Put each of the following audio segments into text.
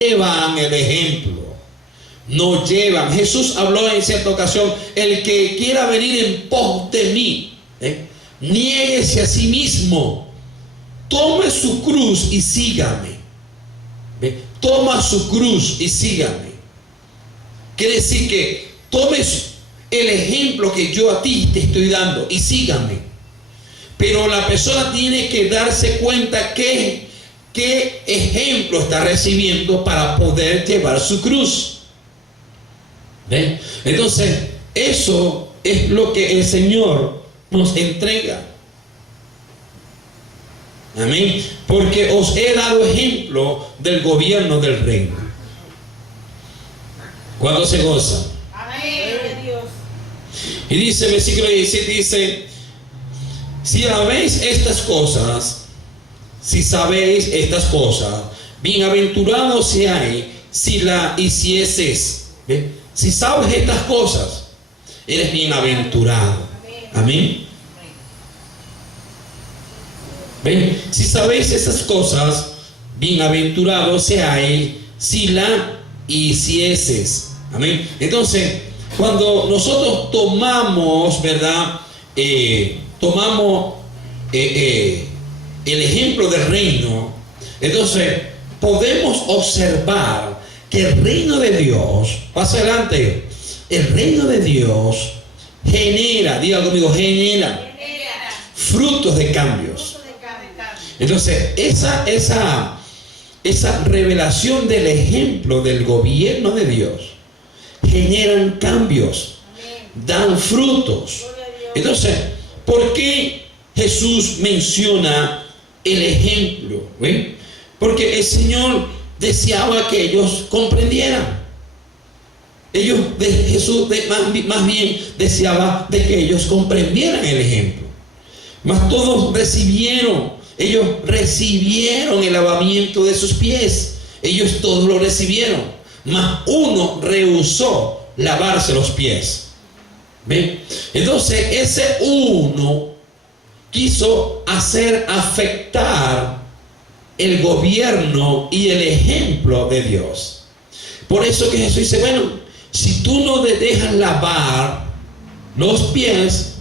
llevan el ejemplo. No llevan. Jesús habló en cierta ocasión: el que quiera venir en pos de mí, niéguese a sí mismo, tome su cruz y sígame. Toma su cruz y sígame. Quiere decir que tomes el ejemplo que yo a ti te estoy dando y sígame. Pero la persona tiene que darse cuenta qué ejemplo está recibiendo para poder llevar su cruz. ¿Ven? Entonces, eso es lo que el Señor nos entrega. Amén. Porque os he dado ejemplo del gobierno del reino. ¿Cuándo se goza? Amén. Y dice, versículo 17, dice: si sabéis estas cosas, bienaventurados seáis si la hicieses. ¿Ve? Si sabes estas cosas, eres bienaventurado. Amén. ¿Ven? Si sabéis esas cosas, bienaventurados seáis si la hicieses. Amén. Entonces, cuando nosotros tomamos, ¿verdad? Tomamos el ejemplo del reino, entonces podemos observar que el reino de Dios, pasa adelante, el reino de Dios genera, diga conmigo, genera frutos de cambios. Entonces, esa revelación del ejemplo del gobierno de Dios generan cambios, dan frutos. Entonces, ¿por qué Jesús menciona el ejemplo? ¿Ven? Porque el Señor deseaba que ellos comprendieran. Jesús más bien deseaba de que ellos comprendieran el ejemplo. Mas todos ellos recibieron el lavamiento de sus pies. Ellos todos lo recibieron. Mas uno rehusó lavarse los pies. ¿Ven? Entonces ese uno quiso hacer afectar el gobierno y el ejemplo de Dios. Por eso que Jesús dice: bueno, si tú no te dejas lavar los pies,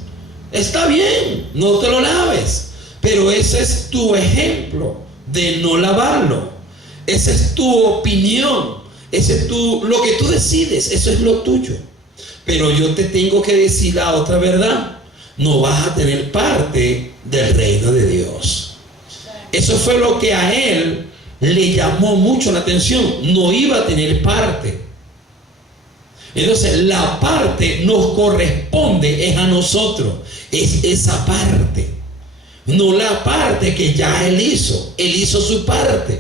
está bien, no te lo laves. Pero ese es tu ejemplo de no lavarlo. Esa es tu opinión. Ese es lo que tú decides. Eso es lo tuyo. Pero yo te tengo que decir la otra verdad: no vas a tener parte del reino de Dios. Eso fue lo que a él le llamó mucho la atención. No iba a tener parte. Entonces, la parte nos corresponde, es a nosotros. Es esa parte. No la parte que ya Él hizo. Él hizo su parte.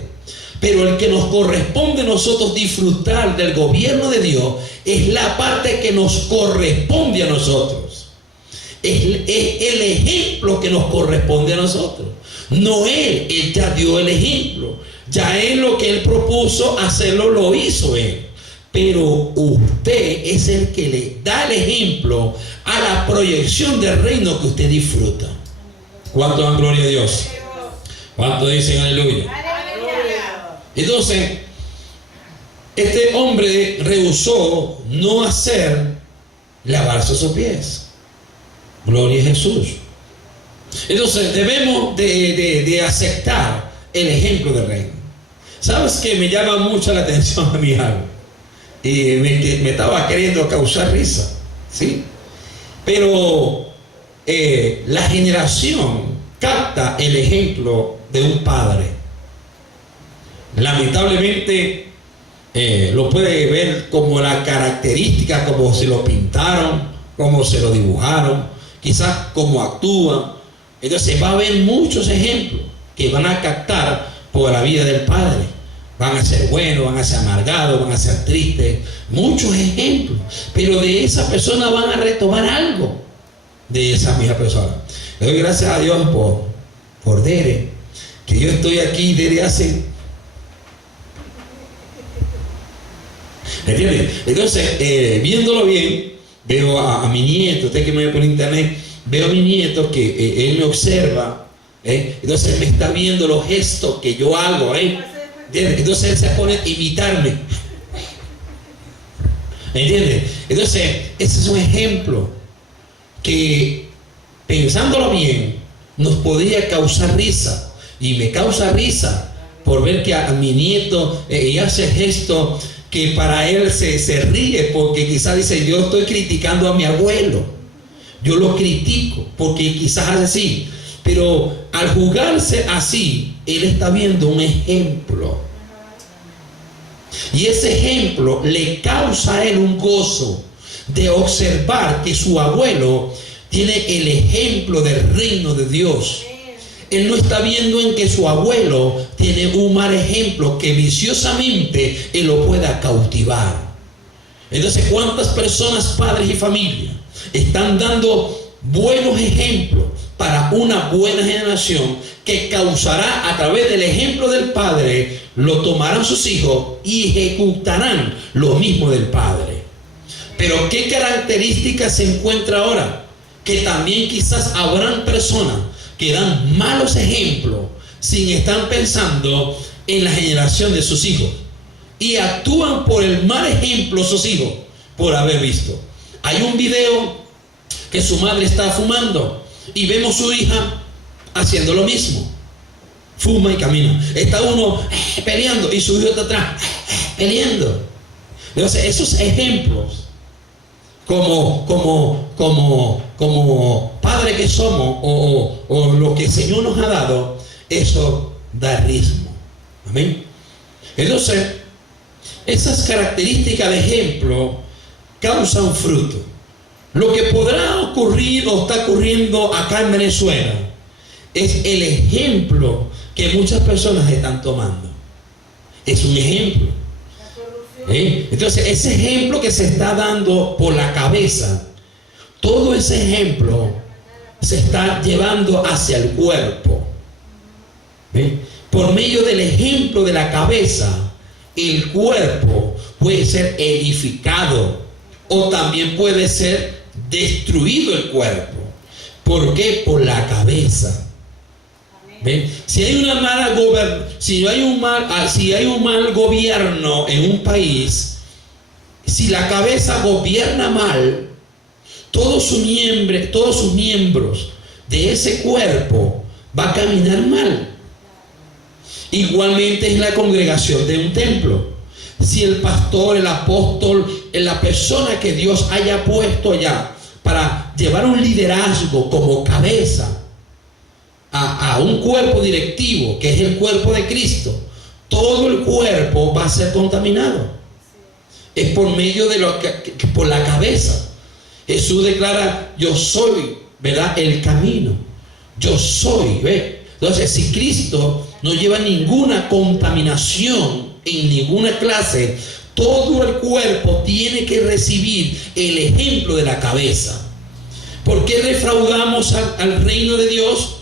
Pero el que nos corresponde a nosotros disfrutar del gobierno de Dios es la parte que nos corresponde a nosotros. Es el ejemplo que nos corresponde a nosotros. No Él ya dio el ejemplo. Ya Él lo que Él propuso hacerlo, lo hizo Él. Pero usted es el que le da el ejemplo a la proyección del reino que usted disfruta. ¿Cuánto dan gloria a Dios? ¿Cuánto dicen aleluya? Entonces, este hombre rehusó no lavarse sus pies. Gloria a Jesús. Entonces, debemos de aceptar el ejemplo del reino. ¿Sabes qué? Me llama mucho la atención a mi alma. Y me estaba queriendo causar risa. ¿Sí? Pero la generación capta el ejemplo de un padre. Lamentablemente lo puede ver como la característica, como se lo pintaron, como se lo dibujaron, quizás como actúan. Entonces va a haber muchos ejemplos que van a captar por la vida del padre. Van a ser buenos, van a ser amargados, van a ser tristes, muchos ejemplos. Pero de esa persona van a retomar algo de esa misma persona. Le doy gracias a Dios por Dere, que yo estoy aquí desde hace... ¿Entiendes? Entonces, viéndolo bien, veo a mi nieto, usted que me ve por internet, veo a mi nieto que él me observa, entonces me está viendo los gestos que yo hago, Entonces él se pone a imitarme. ¿Entiendes? Entonces, ese es un ejemplo que, pensándolo bien, nos podría causar risa. Y me causa risa por ver que a mi nieto hace gesto que para él se ríe, porque quizás dice: yo estoy criticando a mi abuelo, yo lo critico porque quizás hace así. Pero al jugarse así, él está viendo un ejemplo, y ese ejemplo le causa a él un gozo de observar que su abuelo tiene el ejemplo del reino de Dios. Él no está viendo en que su abuelo tiene un mal ejemplo que viciosamente él lo pueda cautivar. Entonces, ¿cuántas personas, padres y familia, están dando buenos ejemplos para una buena generación que causará, a través del ejemplo del padre, lo tomarán sus hijos y ejecutarán lo mismo del padre? Pero ¿qué características se encuentra ahora? Que también quizás habrán personas que dan malos ejemplos sin estar pensando en la generación de sus hijos, y actúan por el mal ejemplo de sus hijos por haber visto. Hay un video que su madre está fumando y vemos su hija haciendo lo mismo, fuma y camina. Está uno peleando y su hijo está atrás peleando. Entonces, esos ejemplos, como padre que somos, o lo que el Señor nos ha dado, eso da ritmo. Amén. Entonces, esas características de ejemplo causan fruto. Lo que podrá ocurrir o está ocurriendo acá en Venezuela es el ejemplo que muchas personas están tomando. Es un ejemplo. Entonces, ese ejemplo que se está dando por la cabeza, todo ese ejemplo se está llevando hacia el cuerpo. Por medio del ejemplo de la cabeza, el cuerpo puede ser edificado, o también puede ser destruido el cuerpo. ¿Por qué? Por la cabeza. ¿Ven? Si hay un mal gobierno en un país, si la cabeza gobierna mal, todos sus miembros de ese cuerpo va a caminar mal. Igualmente es la congregación de un templo. Si el pastor, el apóstol, la persona que Dios haya puesto allá para llevar un liderazgo como cabeza a un cuerpo directivo, que es el cuerpo de Cristo, todo el cuerpo va a ser contaminado. Es por medio de por la cabeza. Jesús declara: yo soy, ¿verdad?, el camino. Yo soy, ¿ve? Entonces, si Cristo no lleva ninguna contaminación en ninguna clase, todo el cuerpo tiene que recibir el ejemplo de la cabeza. ¿Por qué defraudamos al reino de Dios?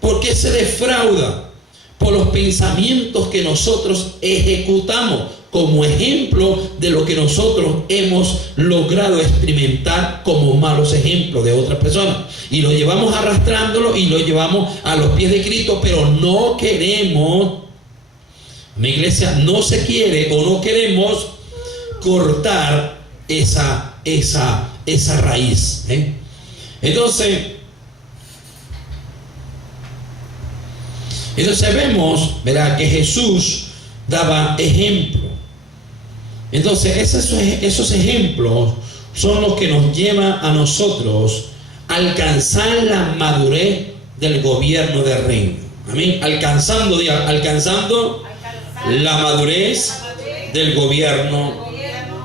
¿Por qué se defrauda? Por los pensamientos que nosotros ejecutamos como ejemplo de lo que nosotros hemos logrado experimentar como malos ejemplos de otras personas, y lo llevamos arrastrándolo y lo llevamos a los pies de Cristo. Pero no queremos, mi iglesia, no se quiere o no queremos cortar esa raíz. Entonces vemos, ¿verdad?, que Jesús daba ejemplo. Entonces esos ejemplos son los que nos llevan a nosotros a alcanzar la madurez del gobierno del reino. Amén. Alcanzando la madurez del gobierno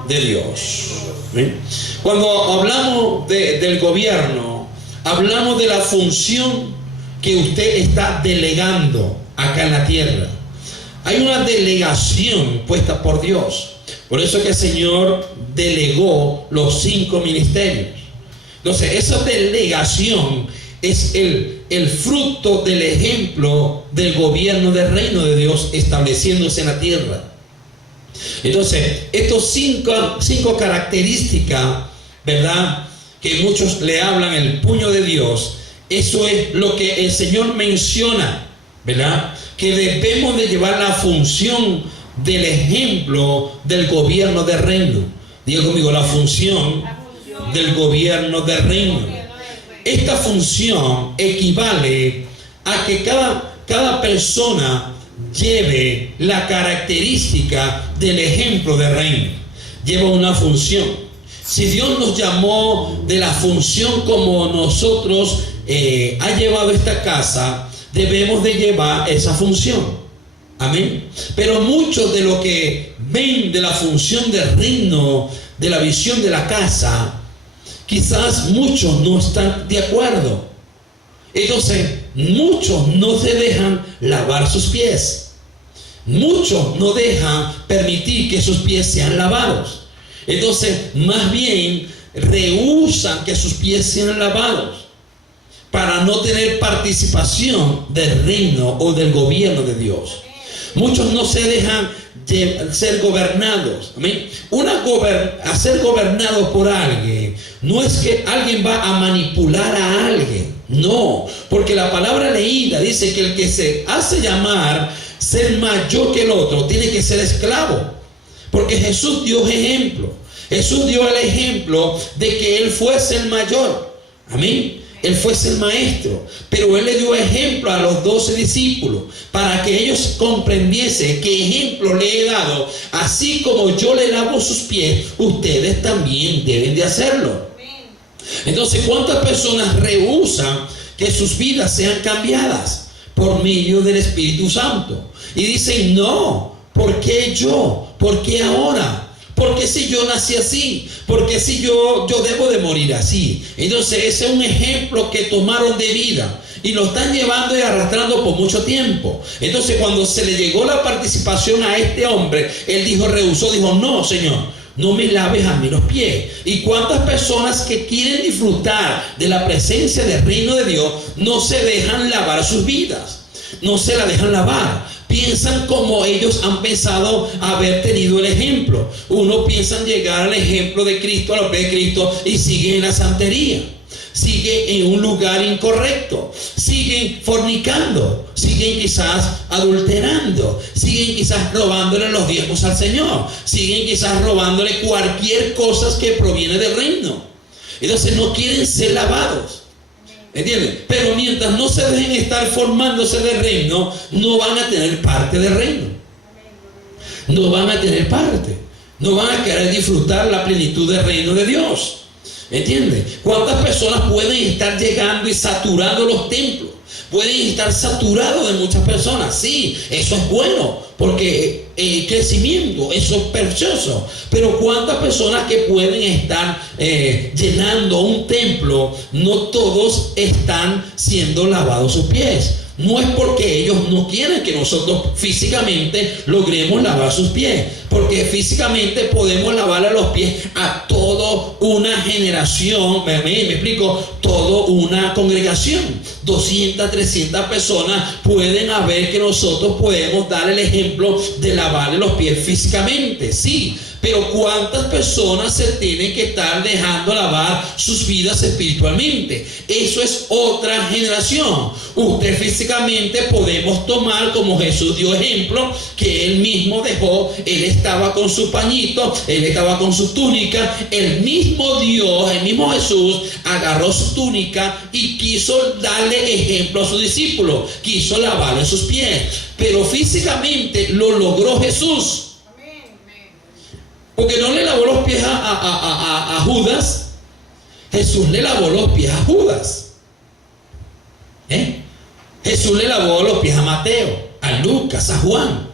de Dios. ¿Amén? Cuando hablamos del gobierno, hablamos de la función que usted está delegando acá en la tierra. Hay una delegación puesta por Dios. Por eso que el Señor delegó los 5 ministerios. Entonces, esa delegación es el fruto del ejemplo del gobierno del reino de Dios estableciéndose en la tierra. Entonces, estos cinco características, ¿verdad?, que muchos le hablan el puño de Dios, eso es lo que el Señor menciona ¿verdad? Que debemos de llevar la función del ejemplo del gobierno del reino. Diga conmigo, la función del gobierno del reino. Esta función equivale a que cada persona lleve la característica del ejemplo del reino. Lleva una función. Si Dios nos llamó de la función como nosotros ha llevado esta casa, debemos de llevar esa función. Amén. Pero muchos de lo que ven de la función del reino, de la visión de la casa, quizás muchos no están de acuerdo. Entonces, muchos no se dejan lavar sus pies. Muchos no dejan permitir que sus pies sean lavados. Entonces, más bien, rehúsan que sus pies sean lavados para no tener participación del reino o del gobierno de Dios. Muchos no se dejan ser gobernados. ¿Amén? Ser gobernado por alguien no es que alguien va a manipular a alguien. No, porque la palabra leída dice que el que se hace llamar ser mayor que el otro tiene que ser esclavo. Porque Jesús dio ejemplo. Jesús dio el ejemplo de que Él fuese el mayor. Amén. Él fuese el maestro, pero Él le dio ejemplo a los 12 discípulos para que ellos comprendiesen qué ejemplo le he dado. Así como yo le lavo sus pies, ustedes también deben de hacerlo. Entonces, ¿cuántas personas rehúsan que sus vidas sean cambiadas por medio del Espíritu Santo? Y dicen, no, ¿por qué yo? ¿Por qué ahora? ¿Por qué si yo nací así? ¿Por qué si yo debo de morir así? Entonces ese es un ejemplo que tomaron de vida y lo están llevando y arrastrando por mucho tiempo. Entonces cuando se le llegó la participación a este hombre, él rehusó, dijo, no, Señor, no me laves a mí los pies. ¿Y cuántas personas que quieren disfrutar de la presencia del reino de Dios no se dejan lavar sus vidas? No se la dejan lavar. Piensan como ellos han pensado haber tenido el ejemplo. Uno piensa llegar al ejemplo de Cristo, a los pies de Cristo, y siguen en la santería. Siguen en un lugar incorrecto. Siguen fornicando. Siguen quizás adulterando. Siguen quizás robándole los diezmos al Señor. Siguen quizás robándole cualquier cosa que proviene del reino. Entonces no quieren ser lavados. ¿Entienden? Pero mientras no se dejen estar formándose del reino, no van a tener parte del reino. No van a tener parte. No van a querer disfrutar la plenitud del reino de Dios. ¿Entienden? ¿Cuántas personas pueden estar llegando y saturando los templos? Pueden estar saturados de muchas personas. Sí, eso es bueno, porque el crecimiento, eso es precioso. Pero cuántas personas que pueden estar llenando un templo, no todos están siendo lavados sus pies. No es porque ellos no quieren que nosotros físicamente logremos lavar sus pies, porque físicamente podemos lavarle los pies a toda una generación, me explico, toda una congregación, 200, 300 personas pueden haber que nosotros podemos dar el ejemplo de lavarle los pies físicamente, sí. Pero ¿cuántas personas se tienen que estar dejando lavar sus vidas espiritualmente? Eso es otra generación. Usted físicamente podemos tomar como Jesús dio ejemplo, que Él mismo dejó, Él estaba con su pañito, Él estaba con su túnica, el mismo Dios, el mismo Jesús agarró su túnica y quiso darle ejemplo a sus discípulos, quiso lavarle sus pies. Pero físicamente lo logró Jesús. Porque no le lavó los pies a Judas. Jesús le lavó los pies a Judas. Jesús le lavó los pies a Mateo, a Lucas, a Juan,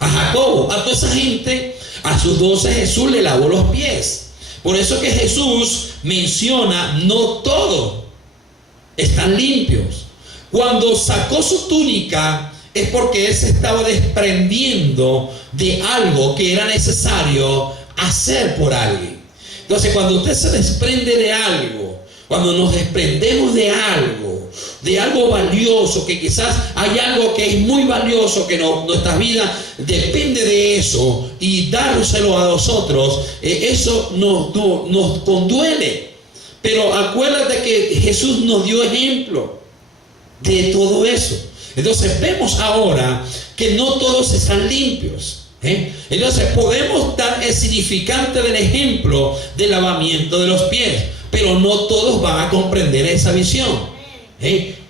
a Jacobo, a toda esa gente. A sus 12 Jesús le lavó los pies. Por eso que Jesús menciona, no todos están limpios. Cuando sacó su túnica, es porque Él se estaba desprendiendo de algo que era necesario hacer por alguien. Entonces, cuando usted se desprende de algo, cuando nos desprendemos de algo valioso, que quizás hay algo que es muy valioso, que nuestra vida depende de eso, y dárselo a nosotros, eso nos conduele. Pero acuérdate que Jesús nos dio ejemplo. de todo eso. Entonces vemos ahora que no todos están limpios. Entonces podemos dar el significante del ejemplo del lavamiento de los pies, pero no todos van a comprender esa visión.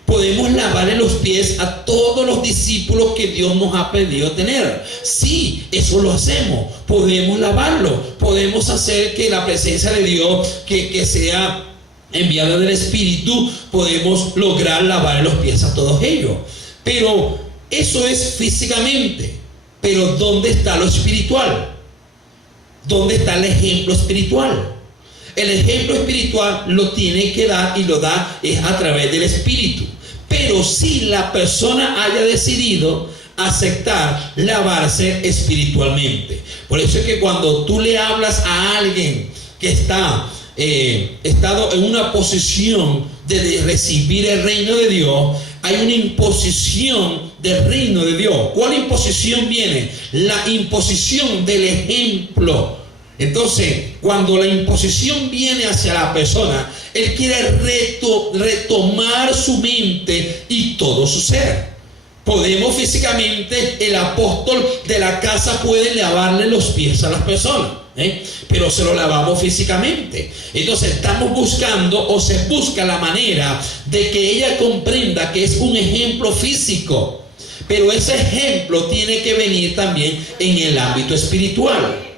Podemos lavarle los pies a todos los discípulos que Dios nos ha pedido tener. Sí, eso lo hacemos. Podemos lavarlo. Podemos hacer que la presencia de Dios, que sea enviada del Espíritu, podemos lograr lavar los pies a todos ellos. Pero eso es físicamente. Pero ¿dónde está lo espiritual? ¿Dónde está el ejemplo espiritual? El ejemplo espiritual lo tiene que dar, y lo da es a través del Espíritu. Pero si la persona haya decidido aceptar lavarse espiritualmente. Por eso es que cuando tú le hablas a alguien que está estado en una posición de recibir el reino de Dios, hay una imposición del reino de Dios. ¿Cuál imposición viene? La imposición del ejemplo. Entonces, cuando la imposición viene hacia la persona, él quiere retomar su mente y todo su ser. Podemos físicamente, el apóstol de la casa puede lavarle los pies a las personas, pero se lo lavamos físicamente. Entonces estamos buscando, o se busca la manera de que ella comprenda que es un ejemplo físico, pero ese ejemplo tiene que venir también en el ámbito espiritual.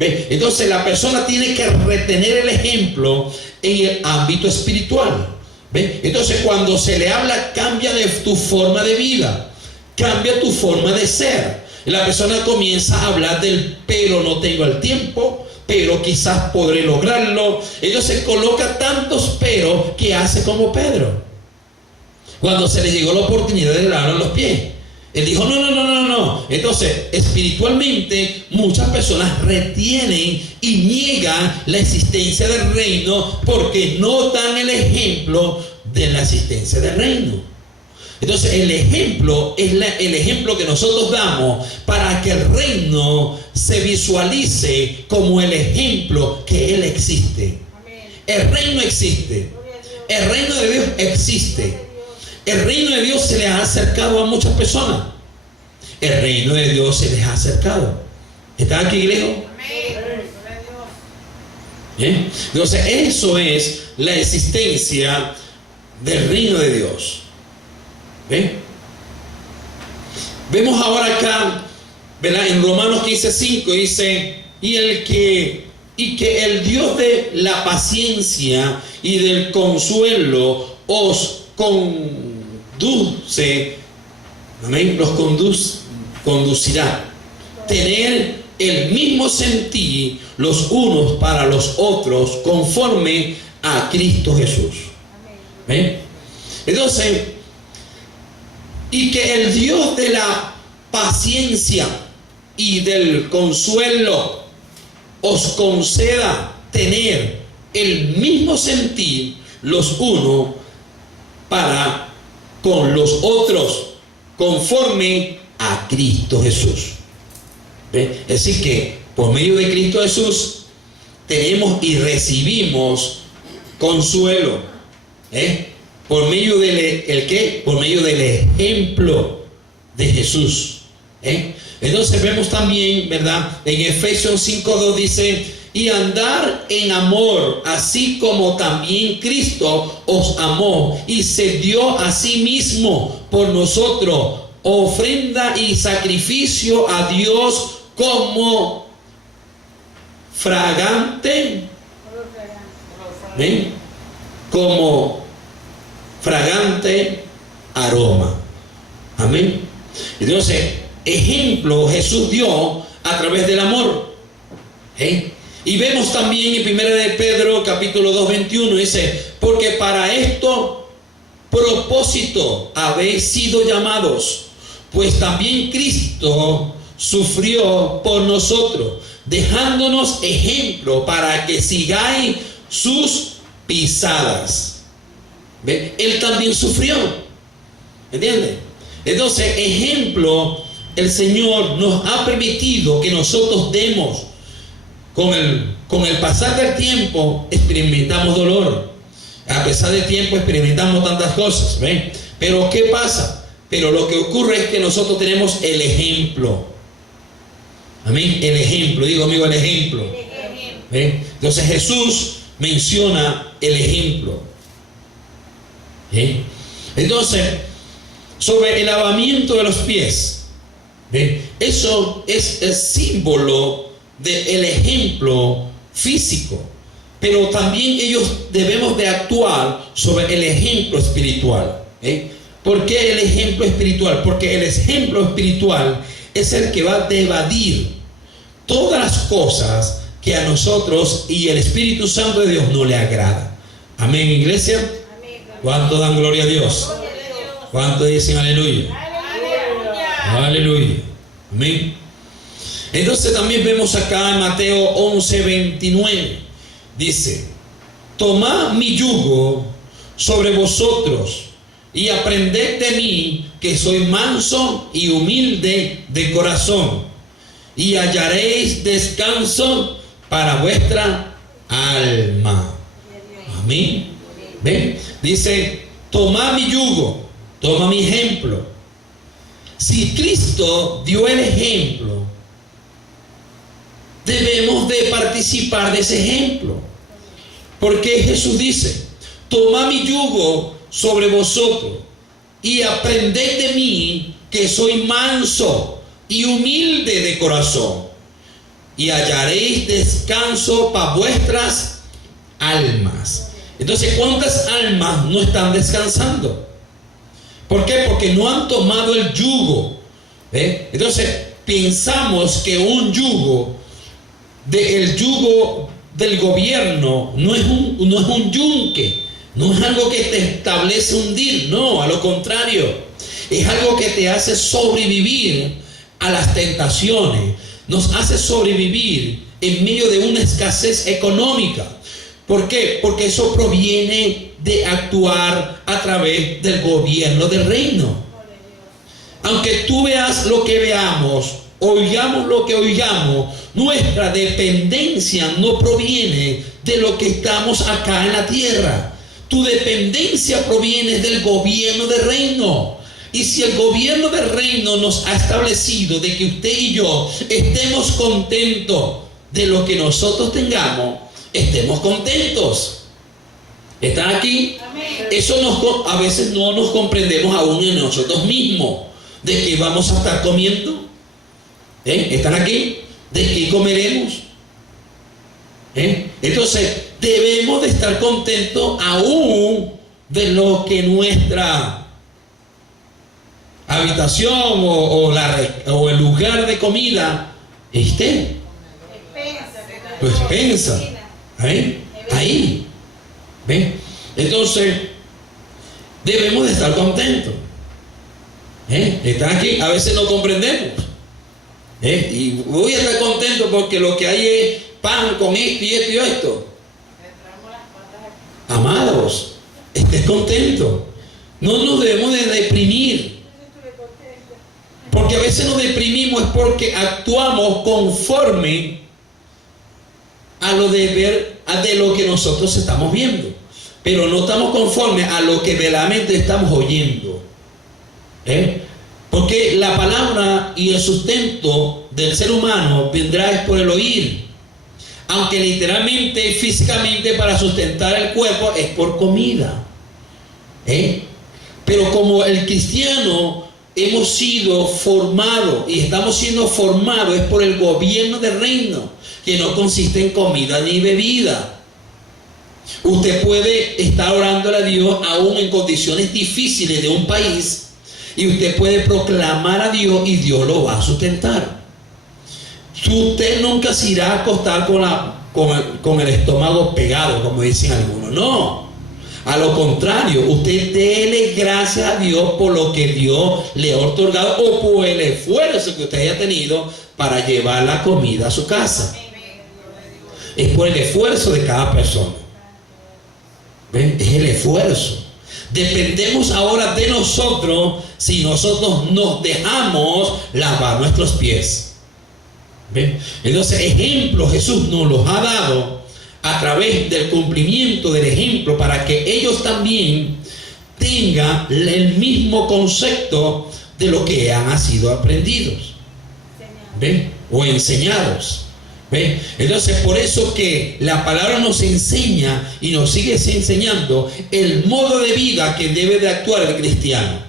Entonces la persona tiene que retener el ejemplo en el ámbito espiritual. Entonces cuando se le habla, cambia de tu forma de vida, cambia tu forma de ser. La persona comienza a hablar del pero no tengo el tiempo, pero quizás podré lograrlo. Entonces coloca tantos pero que hace como Pedro. Cuando se le llegó la oportunidad de lavar los pies, él dijo no. Entonces espiritualmente muchas personas retienen y niegan la existencia del reino porque no dan el ejemplo de la existencia del reino. Entonces el ejemplo es el ejemplo que nosotros damos para que el reino se visualice como el ejemplo que Él existe. El reino existe. El reino de Dios existe. El reino de Dios se les ha acercado a muchas personas. El reino de Dios se les ha acercado. ¿Están aquí, iglesia? ¿Bien? Entonces eso es la existencia del reino de Dios. ¿Ven? Vemos ahora acá, ¿verdad? En Romanos 15:5 dice: y que el Dios de la paciencia y del consuelo os conduce, amén, los conducirá. Tener el mismo sentir los unos para los otros conforme a Cristo Jesús. ¿Ven? Entonces, y que el Dios de la paciencia y del consuelo os conceda tener el mismo sentir los unos para con los otros, conforme a Cristo Jesús. ¿Ve? Es decir que por medio de Cristo Jesús tenemos y recibimos consuelo. Por medio del ¿qué? Por medio del ejemplo de Jesús. Entonces vemos también, ¿verdad? En Efesios 5:2 dice: y andar en amor, así como también Cristo os amó y se dio a sí mismo por nosotros, ofrenda y sacrificio a Dios como fragante, como fragante aroma. Amén. Entonces, ejemplo Jesús dio a través del amor. Y vemos también en 1 de Pedro capítulo 2:21 dice: porque para esto propósito habéis sido llamados, pues también Cristo sufrió por nosotros, dejándonos ejemplo para que sigáis sus pisadas. ¿Ve? Él también sufrió. ¿Entiende? Entonces, ejemplo, el Señor nos ha permitido que nosotros demos. Con el pasar del tiempo experimentamos dolor. A pesar del tiempo experimentamos tantas cosas, ¿ven? Pero ¿qué pasa? Pero lo que ocurre es que nosotros tenemos el ejemplo. Amén. El ejemplo. Digo, amigo, el ejemplo. ¿Ven? Entonces Jesús menciona el ejemplo. ¿Ven? Entonces, sobre el lavamiento de los pies, ¿ven? Eso es el símbolo del ejemplo físico. Pero también ellos debemos de actuar sobre el ejemplo espiritual. ¿Por qué el ejemplo espiritual? Porque el ejemplo espiritual es el que va a evadir todas las cosas que a nosotros y el Espíritu Santo de Dios no le agrada. Amén, iglesia. ¿Cuánto dan gloria a Dios? ¿Cuánto dicen aleluya? Aleluya. Amén. Entonces también vemos acá en Mateo 11:29. Dice: tomad mi yugo sobre vosotros y aprended de mí, que soy manso y humilde de corazón, y hallaréis descanso para vuestra alma. Amén. ¿Ven? Dice: tomad mi yugo, toma mi ejemplo. Si Cristo dio el ejemplo, debemos de participar de ese ejemplo. Porque Jesús dice: tomad mi yugo sobre vosotros y aprended de mí, que soy manso y humilde de corazón, y hallaréis descanso para vuestras almas. Entonces, ¿cuántas almas no están descansando? ¿Por qué? Porque no han tomado el yugo. Entonces, pensamos que un yugo, el yugo del gobierno, no es un yunque, no es algo que te establece hundir, no, a lo contrario, es algo que te hace sobrevivir a las tentaciones, nos hace sobrevivir en medio de una escasez económica. ¿Por qué? Porque eso proviene de actuar a través del gobierno del reino. Aunque tú veas lo que veamos, oigamos lo que oigamos, nuestra dependencia no proviene de lo que estamos acá en la tierra. Tu dependencia proviene del gobierno del reino. Y si el gobierno del reino nos ha establecido de que usted y yo estemos contentos de lo que nosotros tengamos, estemos contentos. ¿Están aquí? Amén. Eso a veces no nos comprendemos aún en nosotros mismos. ¿De qué vamos a estar comiendo? ¿Están aquí? ¿De qué comeremos? Entonces debemos de estar contentos aún de lo que nuestra habitación o el lugar de comida esté. Tu expensa. Ahí. ¿Ven? Entonces debemos de estar contentos. Están aquí, a veces no comprendemos. Y voy a estar contento porque lo que hay es pan con esto y esto y esto. Amados, estés contento. No nos debemos de deprimir. Porque a veces nos deprimimos es porque actuamos conforme a lo de lo que nosotros estamos viendo. Pero no estamos conformes a lo que verdaderamente estamos oyendo. Porque la palabra y el sustento del ser humano vendrá es por el oír. Aunque literalmente, físicamente, para sustentar el cuerpo es por comida. Pero como el cristiano hemos sido formados y estamos siendo formados es por el gobierno del reino, que no consiste en comida ni bebida. Usted puede estar orando a Dios aún en condiciones difíciles de un país, y usted puede proclamar a Dios y Dios lo va a sustentar. Usted nunca se irá a acostar con el estómago pegado, como dicen algunos. No, a lo contrario, usted dele gracias a Dios por lo que Dios le ha otorgado o por el esfuerzo que usted haya tenido para llevar la comida a su casa. Es por el esfuerzo de cada persona. ¿Ven? Es el esfuerzo. Dependemos ahora de nosotros si nosotros nos dejamos lavar nuestros pies. ¿Ven? Entonces, ejemplo Jesús nos los ha dado a través del cumplimiento del ejemplo para que ellos también tenga el mismo concepto de lo que han sido aprendidos, ¿ven? O enseñados, ¿ven? Entonces, por eso que la palabra nos enseña y nos sigue enseñando el modo de vida que debe de actuar el cristiano,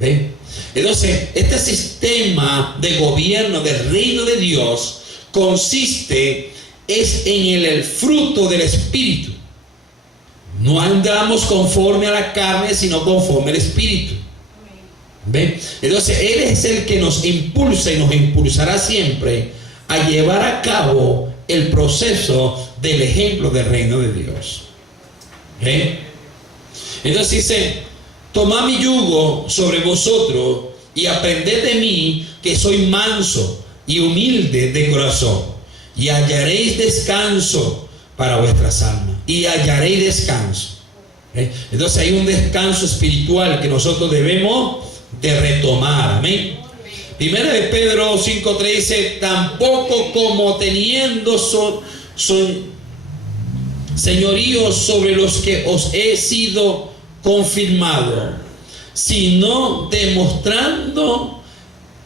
¿ven? Entonces, este sistema de gobierno del reino de Dios consiste en el fruto del Espíritu. No andamos conforme a la carne, sino conforme al Espíritu. ¿Ven? Entonces, Él es el que nos impulsa y nos impulsará siempre a llevar a cabo el proceso del ejemplo del reino de Dios. ¿Ven? Entonces dice: tomad mi yugo sobre vosotros y aprended de mí, que soy manso y humilde de corazón, y hallaréis descanso para vuestras almas. Y hallaréis descanso. Entonces hay un descanso espiritual que nosotros debemos de retomar. Amén. Primera de Pedro 5:3 dice: tampoco como teniendo señorío sobre los que os he sido confirmado, sino demostrando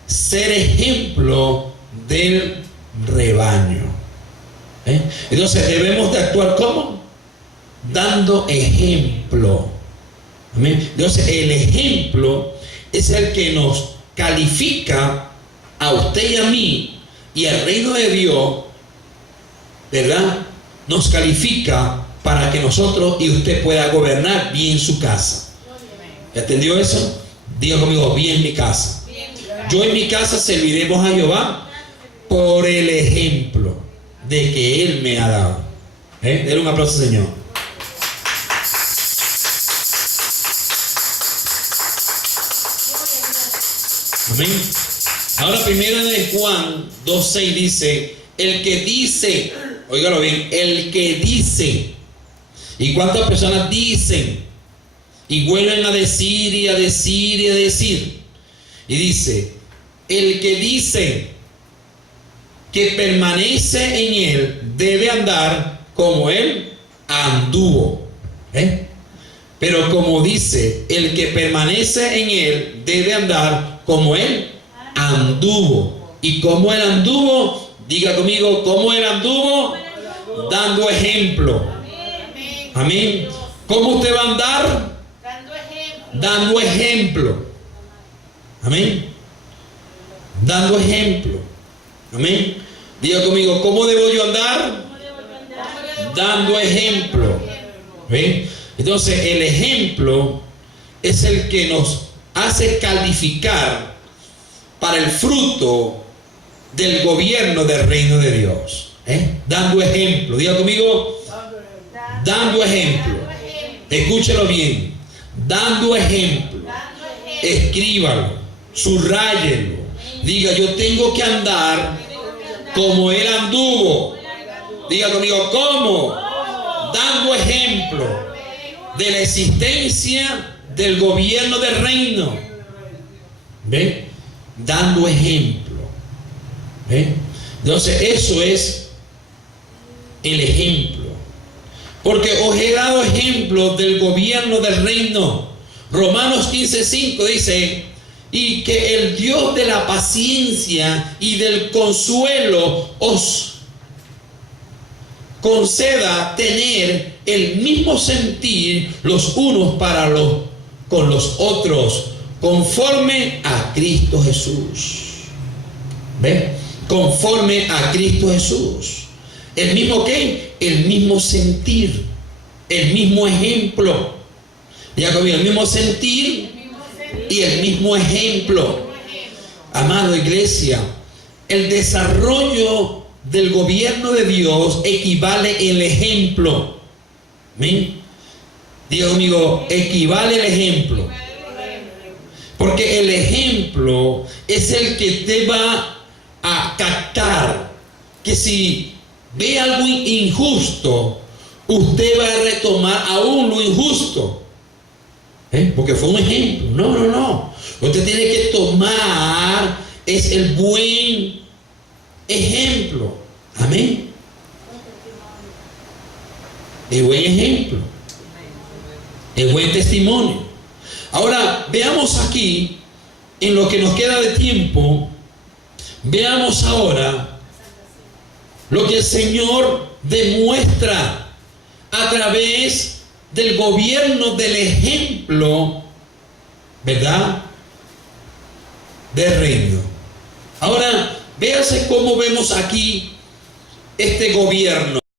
ser ejemplo del rebaño. Entonces debemos de actuar ¿cómo? Dando ejemplo. Amén. Entonces el ejemplo es el que nos califica a usted y a mí, y el reino de Dios, ¿verdad? Nos califica para que nosotros y usted pueda gobernar bien su casa. ¿Entendió eso? Diga conmigo: bien mi casa. Yo en mi casa serviremos a Jehová por el ejemplo de que Él me ha dado. Denle un aplauso, Señor. Amén. Ahora, primera de Juan 2:6 dice: el que dice, óigalo bien, el que dice. ¿Y cuántas personas dicen? Y vuelven a decir y a decir y a decir. Y dice: el que dice que permanece en Él debe andar como Él anduvo. Pero como dice, el que permanece en Él debe andar como Él anduvo. ¿Y cómo Él anduvo? Diga conmigo: ¿cómo Él anduvo? Dando ejemplo. Amén. ¿Cómo usted va a andar? Dando ejemplo. Amén. Dando ejemplo. Amén. Diga conmigo: ¿cómo debo yo andar? Dando ejemplo. ¿Ven? Entonces el ejemplo es el que nos hace calificar para el fruto del gobierno del reino de Dios. Dando ejemplo. Diga conmigo: dando ejemplo. Escúchelo bien. Dando ejemplo. Escríbalo. Subráyelo. Diga: yo tengo que andar como Él anduvo. Diga conmigo: ¿cómo? Dando ejemplo de la existencia del gobierno del reino. ¿Ven? Dando ejemplo. ¿Ven? Entonces eso es el ejemplo. Porque os he dado ejemplo del gobierno del reino. Romanos 15:5 dice: y que el Dios de la paciencia y del consuelo os conceda tener el mismo sentir los unos para con los otros, conforme a Cristo Jesús. ¿Ven? Conforme a Cristo Jesús. ¿El mismo qué? El mismo sentir, el mismo ejemplo. Ya conmigo: el mismo sentir y el mismo ejemplo. Amado iglesia, el desarrollo del gobierno de Dios equivale el ejemplo. ¿Amén? Diga conmigo: equivale el ejemplo. Porque el ejemplo es el que te va a captar que si ve algo injusto, usted va a retomar aún lo injusto. Porque fue un ejemplo. No. Usted tiene que tomar es el buen ejemplo. Amén. El buen ejemplo. El buen testimonio. Ahora, veamos aquí, en lo que nos queda de tiempo, veamos ahora lo que el Señor demuestra a través del gobierno, del ejemplo, ¿verdad?, del reino. Ahora, véase cómo vemos aquí este gobierno.